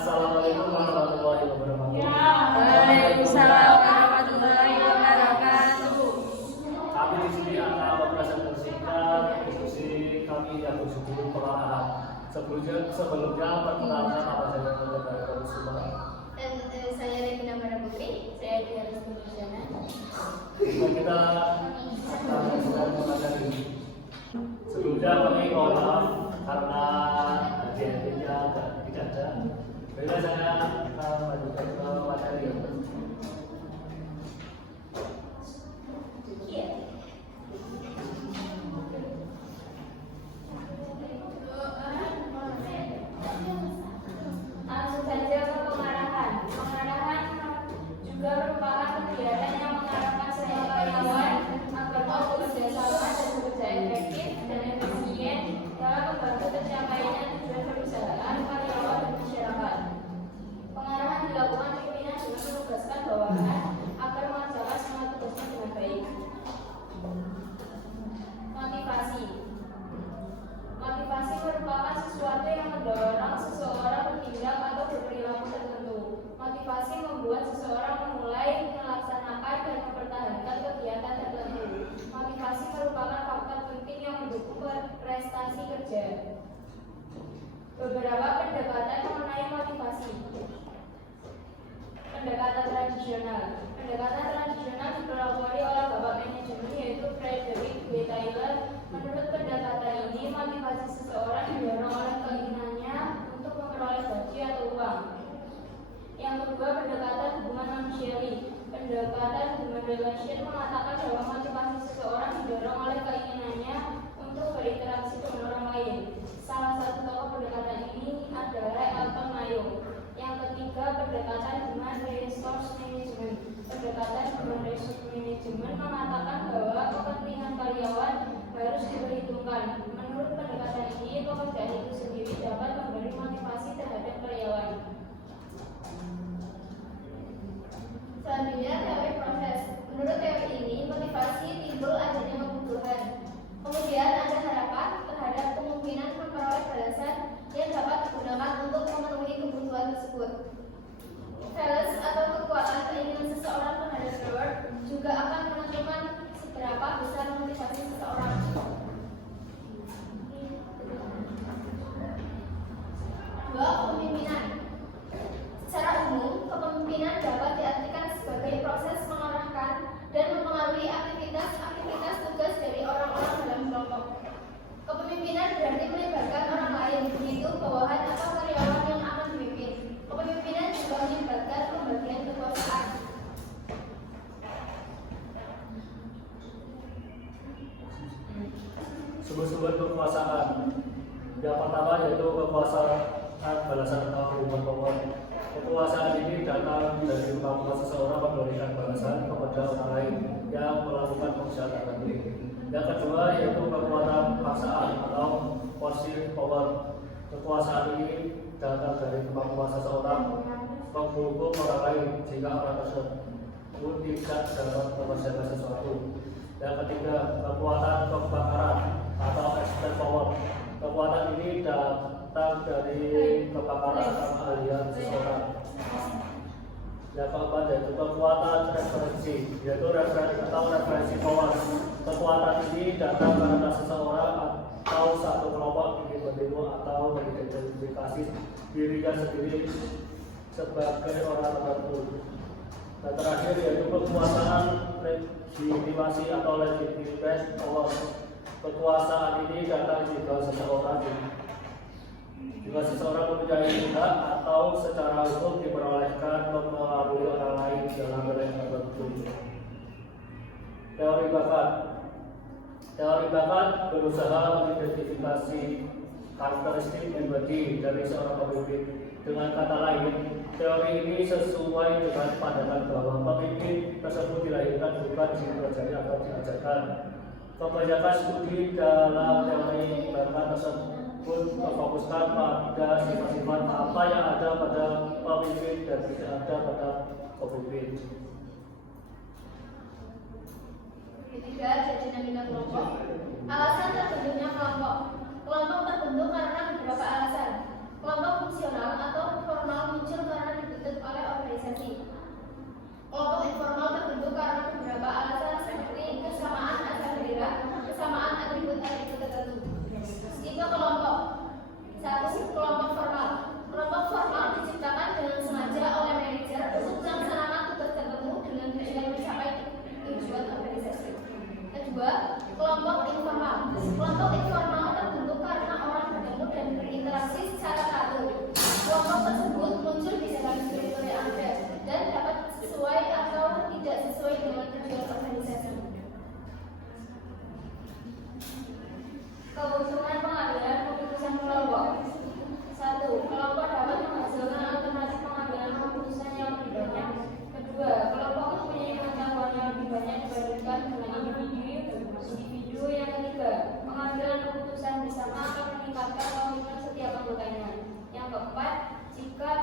Assalamualaikum warahmatullahi wabarakatuh. Waalaikumsalam warahmatullahi wabarakatuh. Kami di sini akan mempresentasikan diskusi kami yang berjudul perlahan. Sebelumnya perkenalkan nama saya dari Kusuma. Dan saya Regina Mara Putri, saya di Harus Pembujana. Kita akan mempelajari. Sebelumnya kami mohon maaf karena adik-adiknya tidak ada. Bila saya akan melanjutkan ke materi. Langsung saja ke pengarahan. Pengarahan juga merupakan kegiatan yang mengarahkan semua karyawan agar mau bekerja sama dan bekerja efektif dan efisien dalam membantu tercapainya tujuan perusahaan, karyawan, dan masyarakat. Pengarahan dilakukan pimpinan dengan menugaskan bawahan agar mengerjakan semua tugasnya dengan baik. Motivasi. Motivasi merupakan sesuatu yang mendorong seseorang bertindak atau berperilaku tertentu. Motivasi membuat seseorang memulai, melaksanakan, dan mempertahankan kegiatan tertentu. Motivasi merupakan faktor penting yang mendukung prestasi kerja. Beberapa pendekatan mengenai motivasi. Pendekatan tradisional. Pendekatan tradisional dipelopori oleh Bapak Manajemen yaitu Frederick B. Taylor. Menurut pendekatan ini, motivasi seseorang didorong oleh keinginannya untuk memperoleh gaji atau uang. Yang kedua, pendekatan hubungan manusiawi. Pendekatan human relation mengatakan bahwa motivasi seseorang didorong oleh keinginannya untuk berinteraksi dengan orang lain. Salah satu tokoh pendekatan ini adalah Elton Mayo. Yang ketiga, pendekatan human resource management. Pendekatan human resource management mengatakan bahwa kepentingan karyawan harus diperhitungkan. Menurut pendekatan ini, pekerjaan itu sendiri dapat memberi motivasi terhadap karyawan. Selanjutnya, teori proses. Menurut teori ini, motivasi timbul adanya kebutuhan. Kemudian ada harapan terhadap kemungkinan memperoleh balasan yang dapat digunakan untuk memenuhi kebutuhan tersebut. Values atau kekuatan keinginan seseorang terhadap reward juga akan menentukan seberapa besar motivasi seseorang. Dua, kepemimpinan. Secara umum, kepemimpinan dapat diartikan sebagai proses mengarahkan dan mempengaruhi aktivitas tugas dari orang-orang dalam kelompok. Kepemimpinan berarti melibatkan orang lain, yaitu bawahan atau karyawan yang akan dipimpin. Kepemimpinan juga melibatkan pembagian kekuasaan. Sumber-sumber kekuasaan. Yang pertama yaitu kekuasaan balasan atau human power. Kekuasaan ini datang dari kemampuan seseorang memberikan balasan kepada orang lain yang melakukan pekerjaan tertentu. Yang kedua yaitu kekuatan paksaan atau coercive power. Kekuasaan ini datang dari kemampuan seseorang menghukum orang lain jika orang tersebut tidak dapat mengerjakan sesuatu. Yang ketiga, kekuatan kebakaran atau extreme power. Kekuatan ini datang dari kebakaran atau keahlian seseorang. Yang keempat yaitu kekuatan referensi, yaitu referensi power. Kekuatan ini datang karena seseorang atau satu kelompok ingin meniru atau mengidentifikasi dirinya sendiri sebagai orang tertentu. Dan terakhir yaitu kekuasaan legitimasi atau legitimate power. Kekuasaan ini datang jika seseorang mempunyai hak atau secara hukum diperolehkan mempengaruhi orang lain dalam wilayah tertentu. Teori bakat berusaha mengidentifikasi karakteristik pribadi dari seorang pemimpin. Dengan kata lain, teori ini sesuai dengan pandangan bahwa pemimpin tersebut dilahirkan bukan dipelajari atau diajarkan. Kebanyakan studi dalam teori bakat tersebut memfokuskan pada sifat-sifat apa yang ada pada pemimpin dan tidak ada pada pemimpin. Ketiga, ada dinamika kelompok. Alasan terbentuknya kelompok. Kelompok terbentuk karena beberapa alasan. Kelompok fungsional atau formal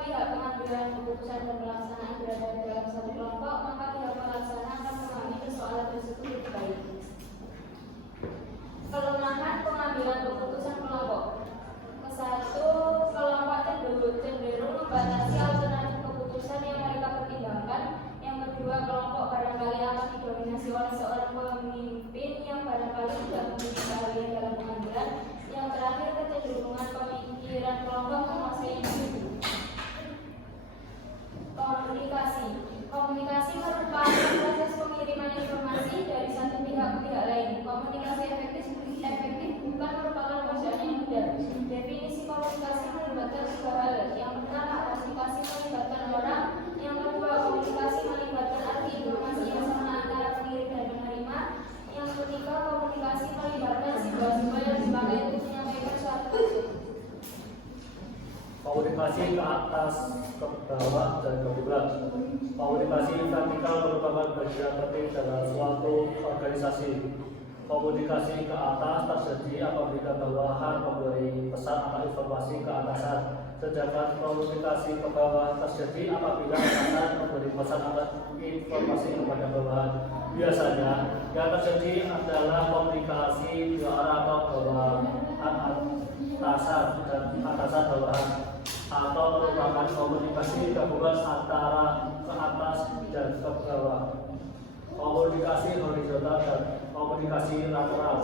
pihak pengambilan keputusan dan pelaksanaan berada dalam satu kelompok, maka pihak pelaksana akan memahami persoalan tersebut lebih baik. Kelemahan pengambilan keputusan kelompok. Kesatu, kelompok cenderung membatasi alternatif keputusan yang mereka pertimbangkan. Yang kedua, kelompok barangkali akan didominasi oleh seorang pemimpin yang barangkali tidak memiliki keahlian dalam pengambilan. Yang terakhir, kecenderungan pemikiran kelompok menguasai individu. Komunikasi merupakan proses pengiriman informasi dari satu pihak ke pihak lain. Komunikasi efektif bukan merupakan pekerjaan yang mudah. Definisi komunikasi melibatkan tiga hal. Yang pertama, komunikasi melibatkan orang. Yang kedua, komunikasi melibatkan arti informasi yang sama antara pengirim dan penerima. Yang ketiga, komunikasi melibatkan simbol-simbol yang dipakai untuk menyampaikan suatu maksud. Komunikasi ke atas, ke bawah, dan ke bulan. Komunikasi vertikal merupakan bagian penting dalam suatu organisasi. Komunikasi ke atas terjadi apabila bawahan memberi pesan atau informasi ke atasan, sedangkan komunikasi ke bawah terjadi apabila atasan memberi pesan atau informasi kepada bawahan. Biasanya yang terjadi adalah komunikasi ke arah atau bawahan atasan dan atasan bawahan, atau merupakan komunikasi gabungan antara ke atas dan ke bawah. Komunikasi horizontal dan komunikasi lateral.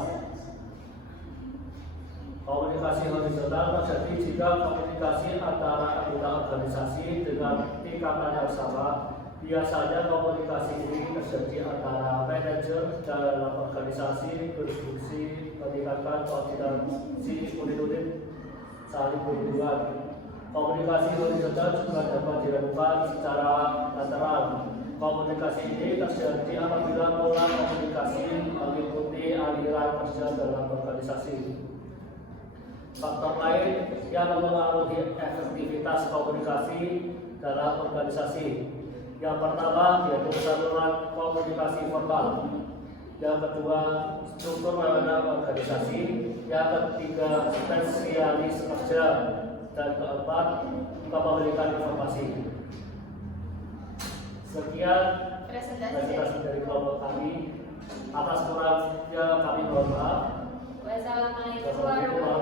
Komunikasi horizontal terjadi jika komunikasi antara anggota organisasi dengan tingkatan yang sama. Biasanya komunikasi ini terjadi antara manajer dalam organisasi berfungsi meningkatkan koordinasi unit-unit saling berhubungan. Komunikasi horizontal juga dapat dilakukan secara lateral. Komunikasi ini terjadi apabila pola komunikasi mengikuti aliran kerja dalam organisasi. Faktor lain yang mempengaruhi efektivitas komunikasi dalam organisasi. Yang pertama yaitu saluran komunikasi formal. Yang kedua, struktur wewenang organisasi. Yang ketiga, spesialis kerja. Dan keempat, kepemilikan informasi. Sekian presentasi dari kelompok kami. Atas kurangnya kami mohon maaf. Wassalamualaikum warahmatullahi